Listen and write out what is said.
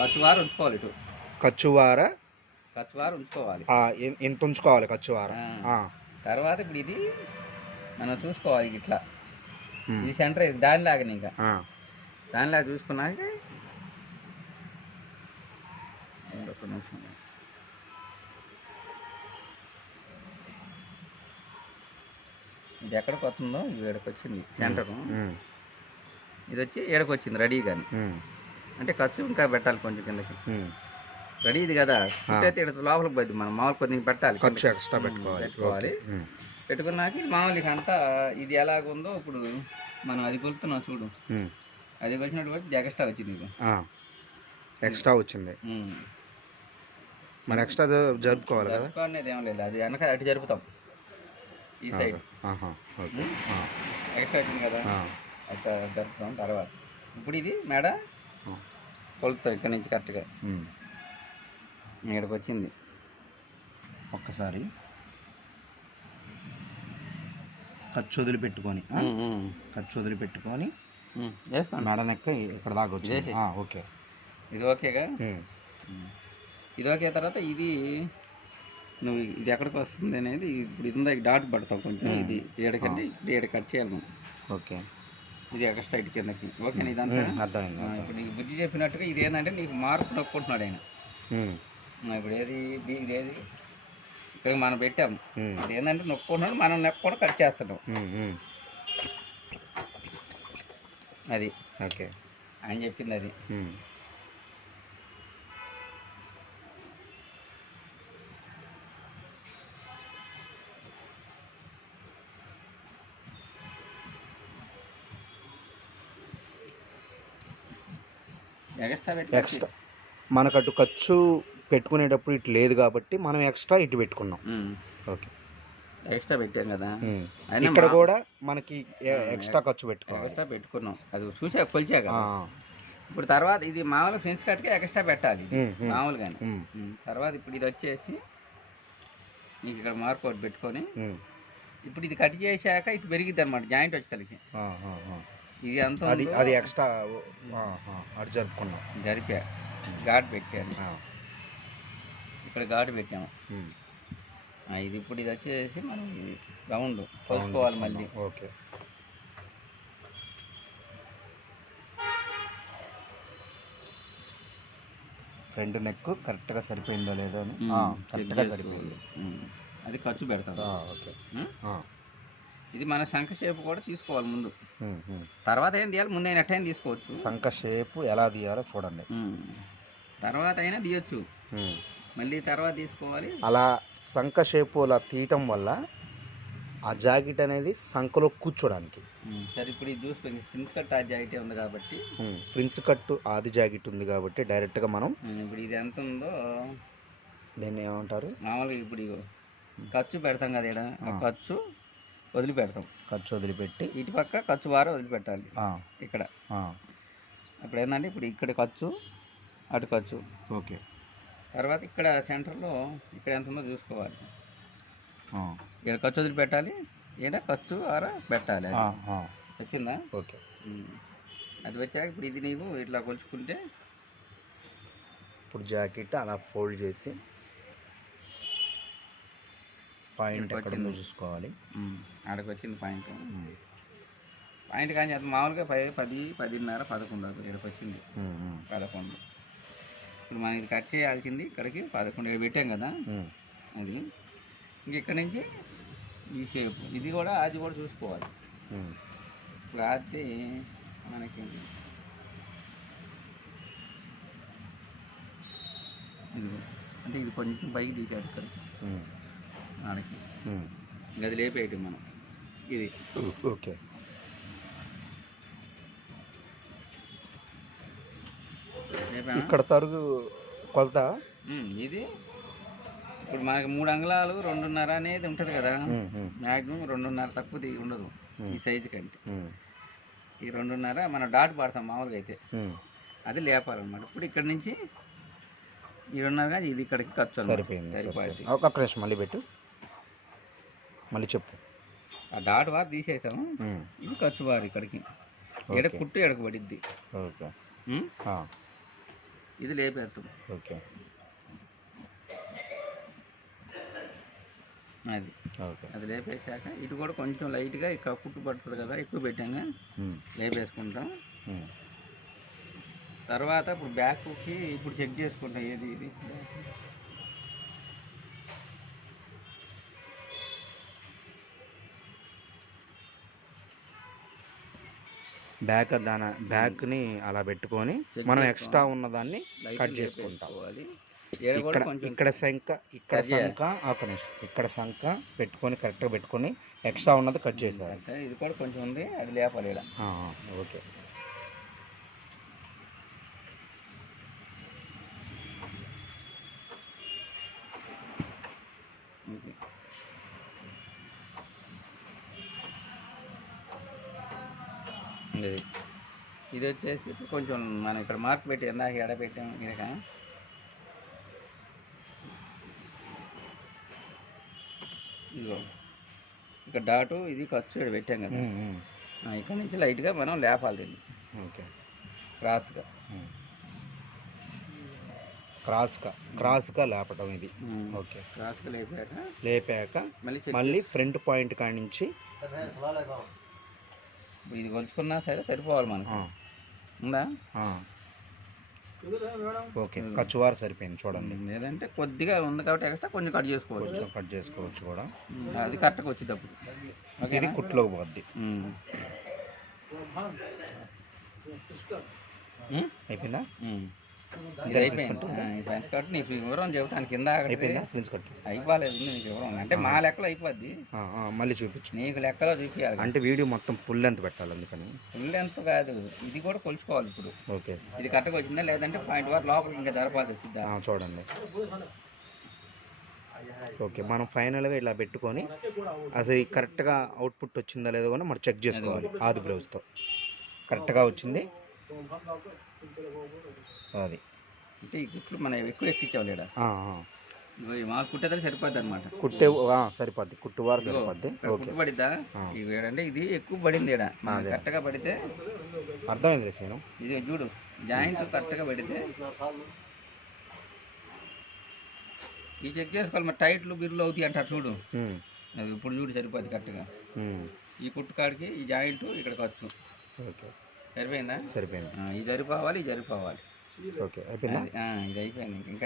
ఖర్చువార ఉంచుకోవాలి ఇటు. ఖర్చువార ఉంచుకోవాలి. ఎంత ఉంచుకోవాలి ఖర్చువార? తర్వాత ఇప్పుడు ఇది మనం చూసుకోవాలి ఇట్లా. ఇది సెంటర్, ఇది దానిలాగా ఇంకా దానిలాగా చూసుకున్నాక ఒక నిమిషం. ఇది ఎక్కడికి వస్తుందో ఇది ఏడకి వచ్చింది సెంటరు. ఇది వచ్చి ఏడకి వచ్చింది రెడీ కానీ. అంటే ఖర్చు ఇంకా పెట్టాలి కొంచెం కిందకి. రెడీ ఇది కదా, అయితే ఇక్కడ లోపలికి పోద్ది. మనం మామూలు కొద్దిగా పెట్టాలి, ఖర్చు ఎక్స్ట్రా పెట్టుకోవాలి. పెట్టుకున్నాక ఇది మామూలుగా అంతా ఇది ఎలాగుందో ఇప్పుడు మనం అది కొలుతున్నాం చూడు. అది వచ్చినటువంటి ఎక్స్ట్రా వచ్చింది. ఇది ఎక్స్ట్రా వచ్చింది. మన ఎక్స్ట్రా జరుపుకోవాలి కదా. జరుపుకోవాలనేది ఏం లేదు, అది వెనక అటు జరుపుతాం ఈ సైడ్. ఎక్స్ట్రా వచ్చింది కదా, అట్లా జరుపుతాం. తర్వాత ఇప్పుడు ఇది మేడ కొలుతాం ఇక్కడ నుంచి కరెక్ట్గా ఇక్కడికి వచ్చింది. ఒక్కసారి ఖర్చు వదిలిపెట్టుకొని మేడ నెక్క ఇక్కడ దాకా వచ్చి ఓకే. ఇది ఓకేగా. ఇది ఓకే. తర్వాత ఇది నువ్వు ఇది ఎక్కడికి వస్తుంది అనేది ఇప్పుడు ఇది డాట్ పడతావు కొంచెం. ఇది ఏడకంటే ఇప్పుడు ఏడు కట్ చేయాలి మనం. ఓకే. ఇది ఎక్స్ట్రా ఇటు కిందకి. ఓకే. ఇదంతా ఇప్పుడు నీకు బుద్ధి చెప్పినట్టుగా ఇది ఏంటంటే నీకు మార్పు నొక్కుంటున్నాడు ఆయన. ఇప్పుడు ఏది ఇదేది ఇక్కడ మనం పెట్టాము, ఇది ఏంటంటే నొక్కుంటున్నాడు, మనం నొక్కకుండా కట్ చేస్తున్నాం. అది ఓకే ఆయన చెప్పింది అది. ఎక్స్ట్రా మనకు అటు ఖర్చు పెట్టుకునేటప్పుడు ఇటు లేదు కాబట్టి మనం ఎక్స్ట్రా ఇటు పెట్టుకున్నాం. ఓకే. ఎక్స్ట్రా పెట్టాం కదా, ఇక్కడ కూడా మనకి ఎక్స్ట్రా ఖర్చు పెట్టుకున్నాం. అది చూసా కొలిచాక. ఇప్పుడు తర్వాత ఇది మామూలుగా ఫెన్స్ కట్గా ఎక్స్ట్రా పెట్టాలి మామూలుగానే. తర్వాత ఇప్పుడు ఇది వచ్చేసి నీకు ఇక్కడ మార్క్ ఒకటి పెట్టుకొని ఇప్పుడు ఇది కట్ చేశాక ఇటు పెరిగిద్ది అనమాట, జాయింట్ వచ్చేసరికి. ఇది అంతా అది ఎక్స్ట్రా అటు జరుపుకున్నాం. జరిపా ఘాటు పెట్టాను, ఇక్కడ ఘాటు పెట్టాము. ఇది ఇప్పుడు ఇది వచ్చేసి మనం రౌండ్ కొలుసుకోవాలి మళ్ళీ. ఓకే. ఫ్రంట్ నెక్ కరెక్ట్గా సరిపోయిందో లేదో అని కరెక్ట్గా సరిపోయింది. అది ఖర్చు పెడతాం. ఓకే. ఇది మన శంఖ షేప్ కూడా తీసుకోవాలి ముందు. తర్వాత ఏం తీయాలి, ముందు అయినా టైం తీసుకోవచ్చు. శంఖ షేప్ ఎలా తీయాలో చూడండి. తర్వాత అయినా తీయచ్చు, మళ్ళీ తర్వాత తీసుకోవాలి. అలా శంఖ షేప్ అలా తీయటం వల్ల ఆ జాకెట్ అనేది శంఖలో కూర్చోడానికి. సరే ఇప్పుడు ఇది చూసి ప్రిన్స్ కట్ ఆ జాకెట్ ఉంది కాబట్టి, ప్రిన్స్ కట్ ఆది జాకెట్ ఉంది కాబట్టి డైరెక్ట్గా మనం ఇప్పుడు ఇది ఎంత ఉందో దీన్ని ఏమంటారు మామూలుగా ఇప్పుడు ఖర్చు పెడతాం కదా, ఇక్కడ ఖర్చు వదిలిపెడతాం. ఖర్చు వదిలిపెట్టి ఇటు పక్క ఖర్చు వార వదిలిపెట్టాలి ఇక్కడ. ఇప్పుడు ఏంటంటే ఇప్పుడు ఇక్కడ ఖర్చు అటు ఖర్చు. ఓకే. తర్వాత ఇక్కడ సెంటర్లో ఇక్కడ ఎంత ఉందో చూసుకోవాలి. ఇక్కడ ఖర్చు వదిలిపెట్టాలి, ఇక్కడ ఖర్చు వార పెట్టాలి. వచ్చిందా? ఓకే. అది వచ్చాక ఇప్పుడు ఇది నీకు ఇట్లా కొలుచుకుంటే ఇప్పుడు జాకెట్ అలా ఫోల్డ్ చేసి పాయింట్ ఎక్కడ చూసుకోవాలి. ఆడకు వచ్చింది పాయింట్. కానీ అది మామూలుగా 10, 10:30, 11 ఇక్కడికి వచ్చింది 11. ఇప్పుడు మనం ఇది కట్ చేయాల్సింది ఇక్కడికి 11 పెట్టాం కదా, అది ఇంక ఇక్కడి నుంచి ఈ షేప్ ఇది కూడా అది కూడా చూసుకోవాలి. ఇప్పుడు అది మనకి అంటే ఇది కొంచెం పైకి తీసాడు ఇక్కడ ఆడకి, అది లేపేయటం మనం ఇది. ఓకే. ఇక్కడ తరుగు కొలత ఇది ఇప్పుడు మనకి 3 అంగుళాలు 2.5 అనేది ఉంటుంది కదా, మ్యాక్సిమం 2.5 తక్కువ ఉండదు ఈ సైజు కంటే. ఈ 2.5 మనం డాట్ పడతాం మామూలుగా అయితే, అది లేపాలన్నమాట. ఇప్పుడు ఇక్కడ నుంచి ఈ 2.5 కానీ ఇది ఇక్కడికి ఖర్చు సరిపోయింది. ఒక ప్రశ్న మళ్ళీ పెట్టు, మళ్ళీ చెప్పు. ఆ డాట్ వారు తీసేసాము, ఇది ఖర్చు వారు ఇక్కడికి. ఎడకు కుట్టు ఎడకు పడిద్ది. ఓకే. ఇది లేపేస్తాం. ఓకే. అది ఓకే. అది లేపేసాక ఇటు కూడా కొంచెం లైట్గా ఇక్కడ కుట్టు పడుతుంది కదా, ఎక్కువ పెట్టాక లేపేసుకుంటాం. తర్వాత ఇప్పుడు బ్యాక్కి ఇప్పుడు చెక్ చేసుకుంటాం ఏది ఇది బ్యాక్ని అలా పెట్టుకొని మనం ఎక్స్ట్రా ఉన్నదాన్ని కట్ చేసుకుంటాం. ఇక్కడ సంఖ ఇక్కడ సంఖ పెట్టుకొని కరెక్ట్గా పెట్టుకొని ఎక్స్ట్రా ఉన్నది కట్ చేశారు. ఇది కూడా కొంచెం ఉంది, అది లేపాలి. ఓకే. ఇది వచ్చేసి కొంచెం మనం ఇక్కడ మార్క్ పెట్టి ఎందాక ఎడ పెట్టాము ఇక ఇదిగో ఇక్కడ డాటు ఇది ఖర్చు ఇక్కడ పెట్టాం కదా, ఇక్కడ నుంచి లైట్గా మనం లేపాలి దీన్ని. ఓకే. క్రాస్గా లేపటం ఇది. ఓకే. క్రాస్గా లేపాక మళ్ళీ ఫ్రంట్ పాయింట్ కాడి నుంచి ఇది కొలుచుకున్నా సరే సరిపోవాలి మనకు. ఉందా? ఓకే. ఖర్చువారు సరిపోయింది చూడండి. లేదంటే కొద్దిగా ఉంది కాబట్టి ఎక్స్ట్రా కొంచెం కట్ చేసుకోవచ్చు కూడా. అది కరెక్ట్గా వచ్చేటప్పుడు ఇది కుట్లోకి పోద్ది. అయిపోయిందా? ఇది అయిపోయింది. ఫ్రెండ్స్ కట్ నీకు వివరం చెబుతాను కింద. అయిపోయిందా ఫ్రెండ్స్ కట్? అయిపోలేదు నీకు వివరం, అంటే మా లెక్కలో అయిపోద్ది. మళ్ళీ చూపించు. నీకు లెక్కలో చూపించాలి అంటే వీడియో మొత్తం ఫుల్ లెంత్ పెట్టాలి, అందుకని. ఫుల్ లెంత్ కాదు, ఇది కూడా కొలుచుకోవాలి ఇప్పుడు. ఓకే. ఇది కరెక్ట్గా వచ్చిందా లేదంటే పాయింట్ వరకు లోపలికి ఇంకా జరపాల్సి వచ్చిందా చూడండి. ఓకే. మనం ఫైనల్గా ఇలా పెట్టుకొని అసలు కరెక్ట్గా అవుట్పుట్ వచ్చిందా లేదో కూడా మనం చెక్ చేసుకోవాలి. ఆది బ్లౌజ్తో కరెక్ట్గా వచ్చింది అది. అంటే ఈ కుట్లు మనం ఎక్కువ ఎక్కించాలి. మాకు కుట్టేదానికి సరిపోద్ది అనమాట. సరిపోద్ది, కుట్టువారు సరిపోద్ది. కుట్టు పడిద్దా అంటే ఇది ఎక్కువ పడింది ఇక్కడ కరెక్ట్గా పడితే అర్థమైంది సేను. ఇది చూడు జాయింట్ కరెక్ట్గా పడితే ఈ చెక్ చేసుకోవాలి. మరి టైట్లు బిర్లు అవుతాయి అంటారు చూడు, అది ఇప్పుడు చూడు సరిపోద్ది కరెక్ట్గా. ఈ కుట్టు కాడికి ఈ జాయింట్ ఇక్కడికి వచ్చు. సరిపోయిందా? సరిపోయింది. ఇది సరిపోవాలి, ఇది సరిపోవాలి. ఓకే. అయిపోయిందా? ఇది అయిపోయింది. ఇంకా